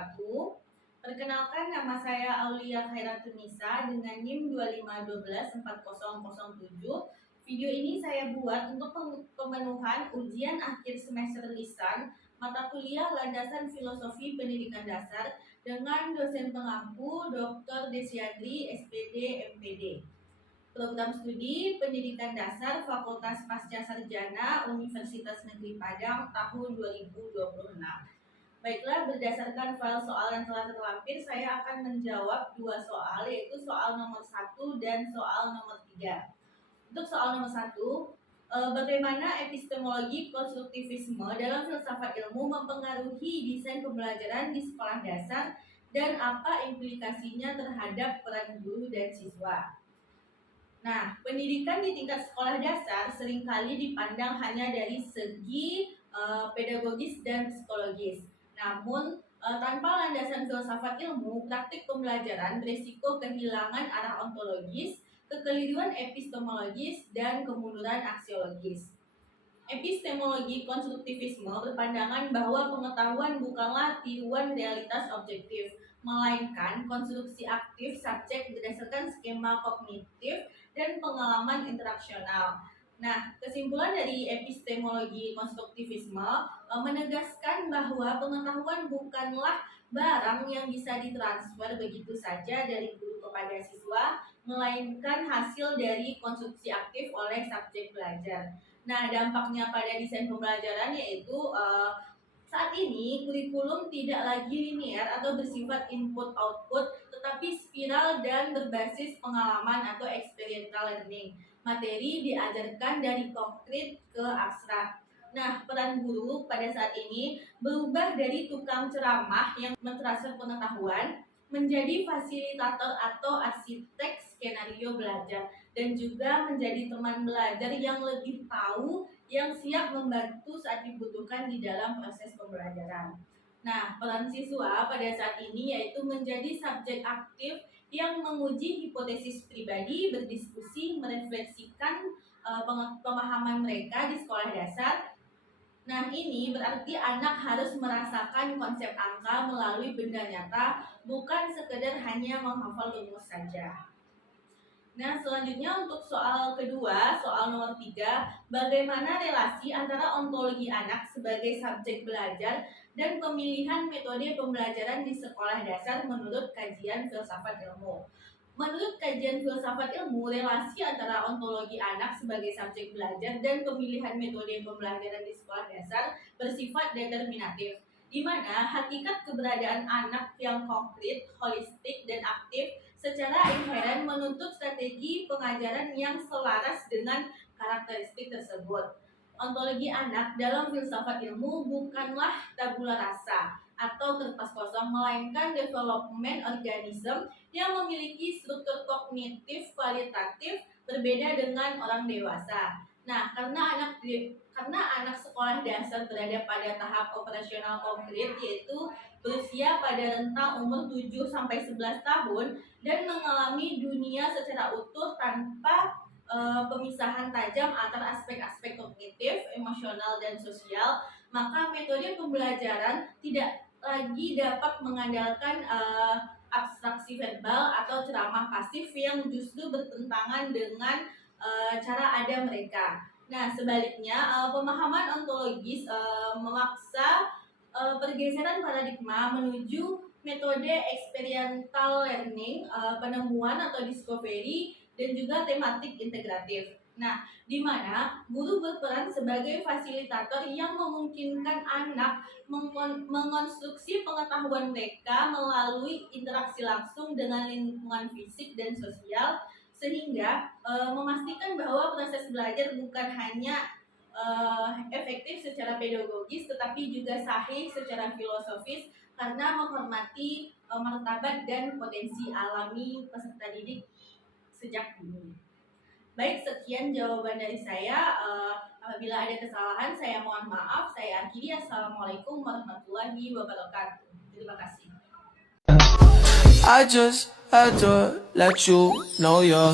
wabarakatuh. Perkenalkan, nama saya Aulia Khairatunisa dengan NIM 251240007. Video ini saya buat untuk pemenuhan ujian akhir semester lisan mata kuliah landasan filosofi pendidikan dasar dengan dosen pengampu Dr. Desyadri SPD MPD. Program studi Pendidikan Dasar Fakultas Pasca Sarjana Universitas Negeri Padang tahun 2026. Baiklah, berdasarkan file soal yang telah terlampir, saya akan menjawab dua soal, yaitu soal nomor 1 dan soal nomor 3. Untuk soal nomor 1, bagaimana epistemologi konstruktivisme dalam filsafat ilmu mempengaruhi desain pembelajaran di sekolah dasar dan apa implikasinya terhadap peran guru dan siswa. Nah, pendidikan di tingkat sekolah dasar seringkali dipandang hanya dari segi pedagogis dan psikologis. Namun, tanpa landasan filsafat ilmu, praktik pembelajaran berisiko kehilangan arah ontologis, kekeliruan epistemologis, dan kemunduran aksiologis. Epistemologi konstruktivisme berpandangan bahwa pengetahuan bukanlah tiruan realitas objektif, melainkan konstruksi aktif subjek berdasarkan skema kognitif dan pengalaman interaksional. Nah, kesimpulan dari epistemologi konstruktivisme menegaskan bahwa pengetahuan bukanlah barang yang bisa ditransfer begitu saja dari guru kepada siswa, melainkan hasil dari konstruksi aktif oleh subjek belajar. Nah, dampaknya pada desain pembelajaran yaitu saat ini kurikulum tidak lagi linear atau bersifat input-output, tetapi spiral dan berbasis pengalaman atau experiential learning. Materi diajarkan dari konkret ke abstrak. Nah, peran guru pada saat ini berubah dari tukang ceramah yang mentransfer pengetahuan menjadi fasilitator atau arsitek skenario belajar, dan juga menjadi teman belajar yang lebih tahu, yang siap membantu saat dibutuhkan di dalam proses pembelajaran. Nah, peran siswa pada saat ini yaitu menjadi subjek aktif yang menguji hipotesis pribadi, berdiskusi, merefleksikan pemahaman mereka di sekolah dasar. Nah, ini berarti anak harus merasakan konsep angka melalui benda nyata, bukan sekedar hanya menghafal rumus saja. Nah, selanjutnya untuk soal kedua, soal nomor 3, bagaimana relasi antara ontologi anak sebagai subjek belajar dan pemilihan metode pembelajaran di sekolah dasar menurut kajian filsafat ilmu. Menurut kajian filsafat ilmu, relasi antara ontologi anak sebagai subjek belajar dan pemilihan metode pembelajaran di sekolah dasar bersifat determinatif, di mana hakikat keberadaan anak yang konkret, holistik, dan aktif secara inheren menuntut strategi pengajaran yang selaras dengan karakteristik tersebut. Ontologi anak dalam filsafat ilmu bukanlah tabula rasa atau kertas kosong, melainkan development organism yang memiliki struktur kognitif kualitatif berbeda dengan orang dewasa. Nah, karena anak sekolah dasar berada pada tahap operasional konkret, yaitu berusia pada rentang umur 7-11 tahun dan mengalami dunia secara utuh tanpa pemisahan tajam antara aspek-aspek kognitif, emosional, dan sosial, maka metode pembelajaran tidak lagi dapat mengandalkan abstraksi verbal atau ceramah pasif yang justru bertentangan dengan cara ada mereka. Nah, sebaliknya pemahaman ontologis memaksa pergeseran paradigma menuju metode experiential learning, penemuan atau discovery, dan juga tematik integratif. Nah, di mana guru berperan sebagai fasilitator yang memungkinkan anak mengonstruksi pengetahuan mereka melalui interaksi langsung dengan lingkungan fisik dan sosial, sehingga memastikan bahwa proses belajar bukan hanya efektif secara pedagogis, tetapi juga sahih secara filosofis karena menghormati martabat dan potensi alami peserta didik sejak dini. Baik, sekian jawaban dari saya. Apabila ada kesalahan, saya mohon maaf. Saya akhiri. Assalamualaikum warahmatullahi wabarakatuh. Terima kasih. I just had to let you know you're